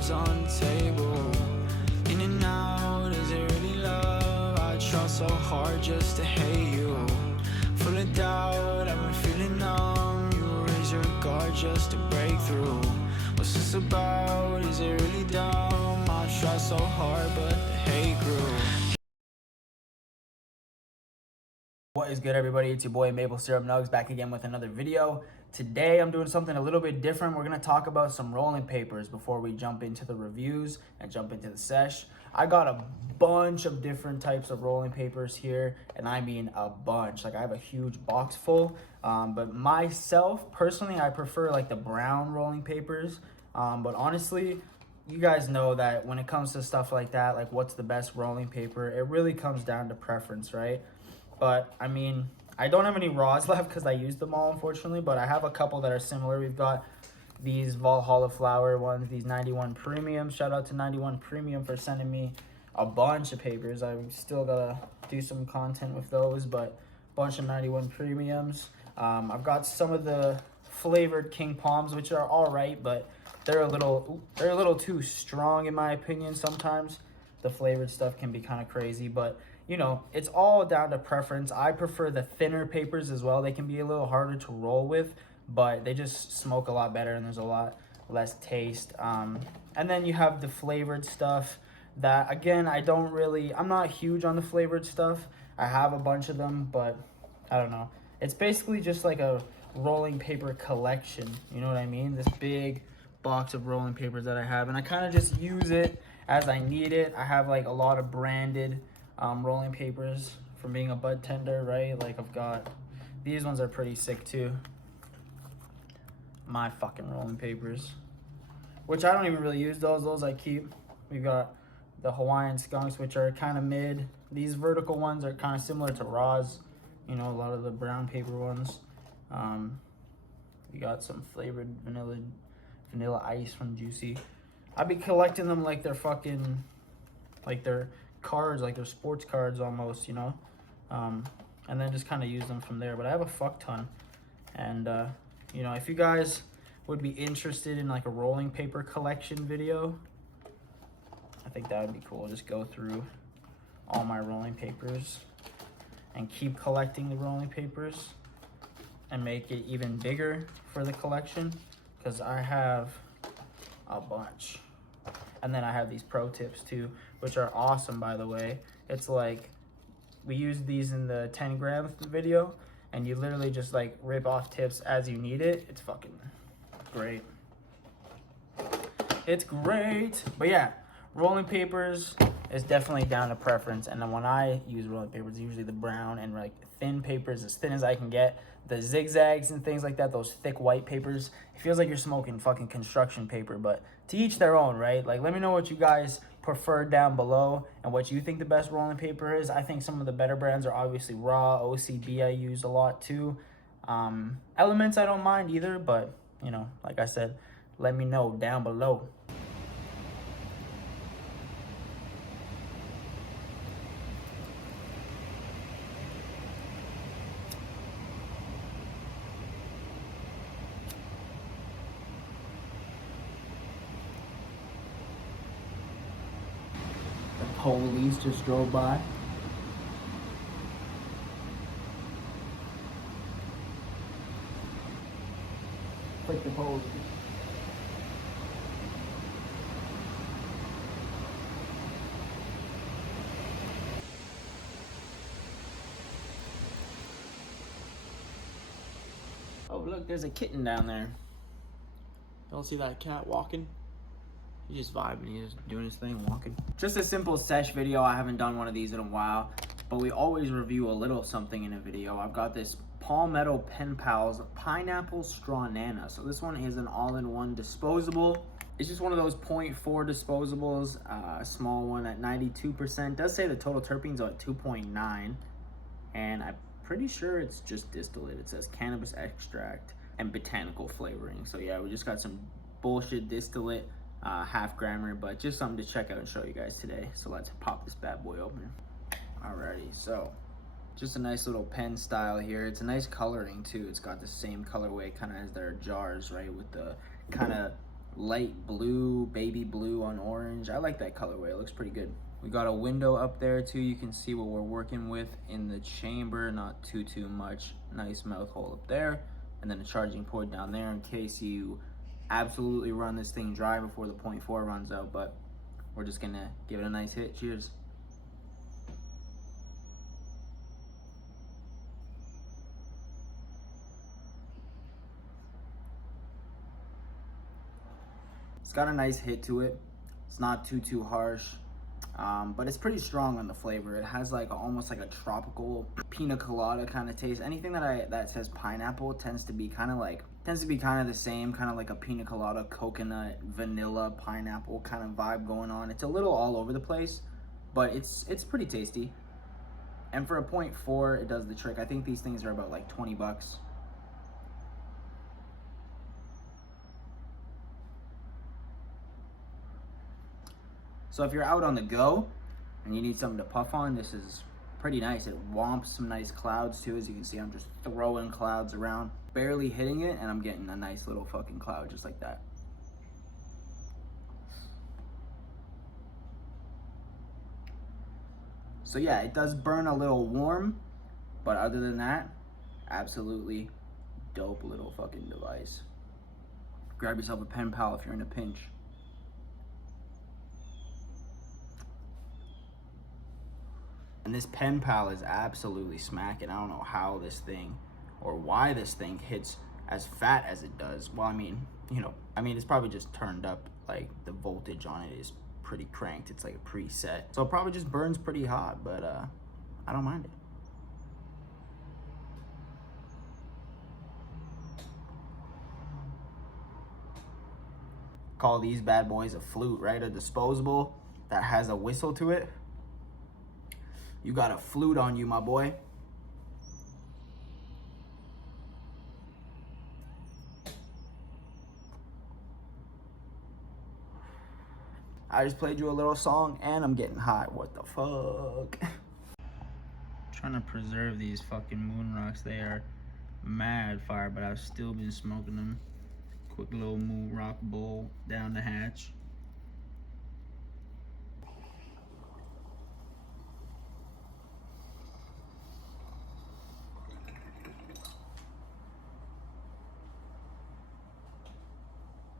cards on the table. In and out, is it really love? I try so hard just to hate you. Full of doubt, I've been feeling numb. You raise your guard just to break through. What's this about? Is it really dumb? I try so hard, but the hate grew. What is good, everybody? It's your boy Maple Syrup Nugs back again with another video. Today I'm doing something a little bit different. We're going to talk about some rolling papers before we jump into the reviews and jump into the sesh. I got a bunch of different types of rolling papers here, and I mean a bunch. Like, I have a huge box full, but myself personally, I prefer like the brown rolling papers. But honestly, you guys know that when it comes to stuff like that, like what's the best rolling paper, it really comes down to preference, right? But I mean, I don't have any raws left because I used them all, unfortunately, but I have a couple that are similar. We've got these Valhalla Flower ones, these 91 Premium. Shout out to 91 Premium for sending me a bunch of papers. I still gotta do some content with those, but a bunch of 91 Premiums. I've got some of the flavored King Palms, which are all right, but they're a little too strong in my opinion sometimes. The flavored stuff can be kind of crazy, but you know, it's all down to preference. I prefer the thinner papers as well. They can be a little harder to roll with, but they just smoke a lot better and there's a lot less taste. And then you have the flavored stuff that, again, I'm not huge on the flavored stuff. I have a bunch of them, but I don't know. It's basically just like a rolling paper collection. You know what I mean? This big box of rolling papers that I have, and I kind of just use it as I need it. I have like a lot of branded rolling papers from being a bud tender, right? Like, I've got these ones are pretty sick too. My fucking rolling papers, which I don't even really use those I keep. We've got the Hawaiian Skunks, which are kind of mid. These vertical ones are kind of similar to Raws, you know, a lot of the brown paper ones. We got some flavored vanilla ice from Juicy. I'd be collecting them like they're fucking, like they're cards, like they're sports cards almost, you know. And then just kind of use them from there. But I have a fuck ton, and you know, if you guys would be interested in like a rolling paper collection video, I think that would be cool. Just go through all my rolling papers and keep collecting the rolling papers and make it even bigger for the collection, because I have a bunch. And then I have these pro tips too, which are awesome, by the way. It's like, we used these in the 10 gram video, and you literally just like rip off tips as you need it. It's fucking great. It's great. But yeah, rolling papers is definitely down to preference. And then when I use rolling papers, usually the brown and like thin papers, as thin as I can get. The zigzags and things like that, those thick white papers, it feels like you're smoking fucking construction paper, but to each their own, right? Like, let me know what you guys prefer down below and what you think the best rolling paper is. I think some of the better brands are obviously Raw, OCB I use a lot too. Elements I don't mind either, but you know, like I said, let me know down below. Police just drove by. Click the police. Oh, look, there's a kitten down there. Y'all see that cat walking? He's just vibing, he's just doing his thing, walking. Just a simple sesh video. I haven't done one of these in a while, but we always review a little something in a video. I've got this Palmetto Pen Pals Pineapple Straw Nana. So this one is an all-in-one disposable. It's just one of those 0.4 disposables, a small one at 92%. It does say the total terpenes are at 2.9, and I'm pretty sure it's just distillate. It says cannabis extract and botanical flavoring. So yeah, we just got some bullshit distillate, half grammer, but just something to check out and show you guys today. So let's pop this bad boy open. Alrighty, so just a nice little pen style here. It's a nice coloring too. It's got the same colorway kind of as their jars, right, with the kind of light blue, baby blue on orange. I like that colorway. It looks pretty good. We got a window up there too. You can see what we're working with in the chamber. Not too much. Nice mouth hole up there. And then a charging port down there in case you absolutely run this thing dry before the 0.4 runs out. But we're just gonna give it a nice hit. Cheers. It's got a nice hit to it. It's not too harsh, but it's pretty strong on the flavor. It has like almost like a tropical pina colada kind of taste. Anything that says pineapple tends to be kind of the same, kind of like a pina colada, coconut, vanilla, pineapple kind of vibe going on. It's a little all over the place, but it's pretty tasty. And for a 0.4, it does the trick. I think these things are about like 20 bucks. So if you're out on the go and you need something to puff on, this is pretty nice. It womps some nice clouds too. As you can see, I'm just throwing clouds around, barely hitting it, and I'm getting a nice little fucking cloud just like that. So yeah, it does burn a little warm, but other than that, absolutely dope little fucking device. Grab yourself a pen pal if you're in a pinch. And this pen pal is absolutely smacking. I don't know how this thing or why this thing hits as fat as it does. Well, I mean, it's probably just turned up. Like the voltage on it is pretty cranked. It's like a preset. So it probably just burns pretty hot, but I don't mind it. Call these bad boys a flute, right? A disposable that has a whistle to it. You got a flute on you, my boy. I just played you a little song and I'm getting high. What the fuck? Trying to preserve these fucking moon rocks. They are mad fire, but I've still been smoking them. Quick little moon rock bowl down the hatch.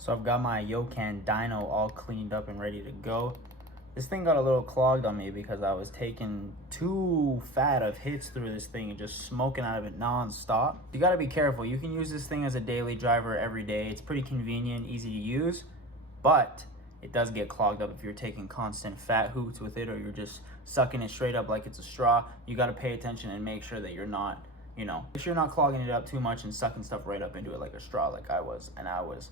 So I've got my Yokan dyno all cleaned up and ready to go. This thing got a little clogged on me because I was taking too fat of hits through this thing and just smoking out of it non-stop. You gotta be careful. You can use this thing as a daily driver every day. It's pretty convenient, easy to use, but it does get clogged up if you're taking constant fat hoots with it or you're just sucking it straight up like it's a straw. You gotta pay attention and make sure that you're not, make sure you're not clogging it up too much and sucking stuff right up into it like a straw like I was. And I was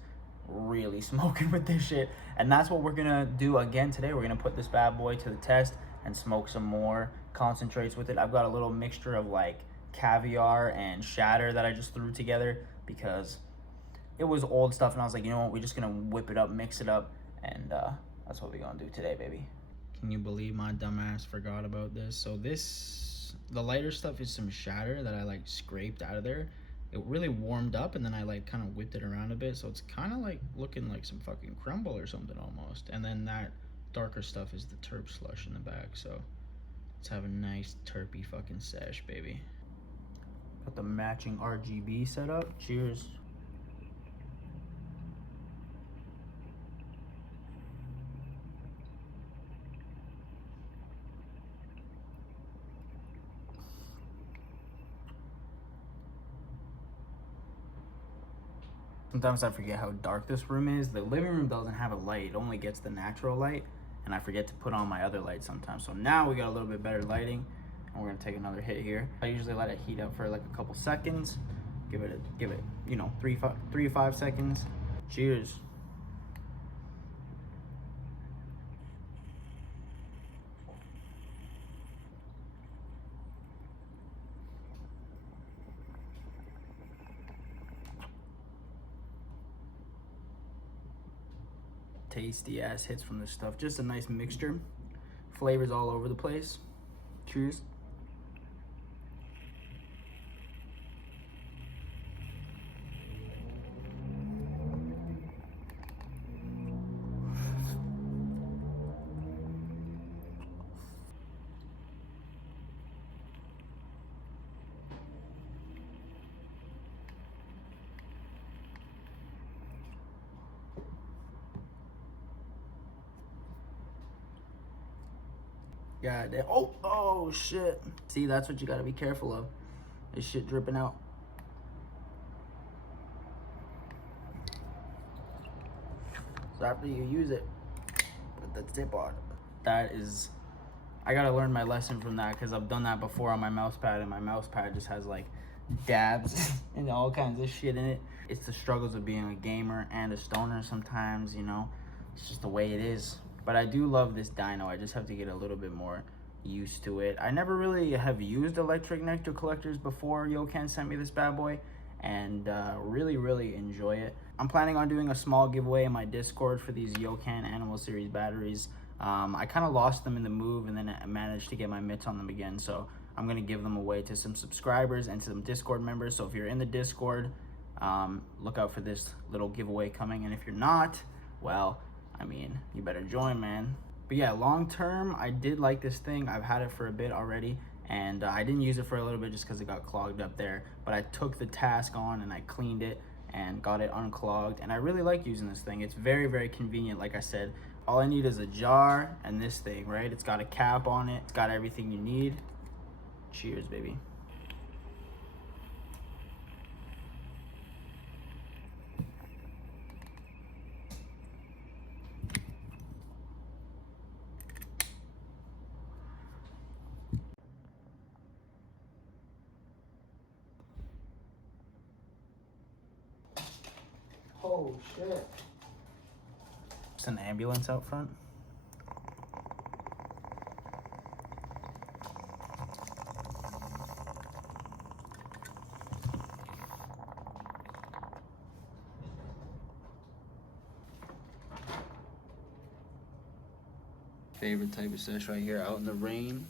really smoking with this shit, and that's what we're gonna do again today. We're gonna put this bad boy to the test and smoke some more concentrates with it. I've got a little mixture of like caviar and shatter that I just threw together because it was old stuff, and I was like, you know what, we're just gonna whip it up, mix it up, and that's what we're gonna do today, baby. Can you believe my dumbass forgot about this? So the lighter stuff is some shatter that I like scraped out of there. It really warmed up, and then I like kind of whipped it around a bit, so it's kind of like looking like some fucking crumble or something almost. And then that darker stuff is the terp slush in the back, so let's have a nice terpy fucking sesh, baby. Got the matching RGB set up. Cheers. Sometimes I forget how dark this room is. The living room doesn't have a light. It only gets the natural light, and I forget to put on my other light sometimes. So now we got a little bit better lighting, and we're gonna take another hit here. I usually let it heat up for like a couple seconds. Give it 3 to 5 seconds. Cheers. Tasty ass hits from this stuff. Just a nice mixture. Flavors all over the place. Cheers. God damn. Oh shit. See, that's what you gotta be careful of. This shit dripping out. So after you use it, put the tip on. That is, I gotta learn my lesson from that because I've done that before on my mouse pad, and my mouse pad just has like dabs and all kinds of shit in it. It's the struggles of being a gamer and a stoner sometimes, you know. It's just the way it is. But I do love this dyno. I just have to get a little bit more used to it. I never really have used electric nectar collectors before Yokan sent me this bad boy, and really enjoy it. I'm planning on doing a small giveaway in my Discord for these Yokan Animal Series batteries. I kind of lost them in the move, and then I managed to get my mitts on them again, so I'm gonna give them away to some subscribers and to some Discord members. So if you're in the Discord, look out for this little giveaway coming, and if you're not, well, I mean, you better join, man. But yeah, long term, I did like this thing. I've had it for a bit already, and I didn't use it for a little bit just because it got clogged up there, but I took the task on and I cleaned it and got it unclogged, and I really like using this thing. It's very convenient. Like I said, all I need is a jar and this thing, right? It's got a cap on it. It's got everything you need. Cheers, baby. Oh shit. It's an ambulance out front. Favorite type of sesh right here, out in the rain.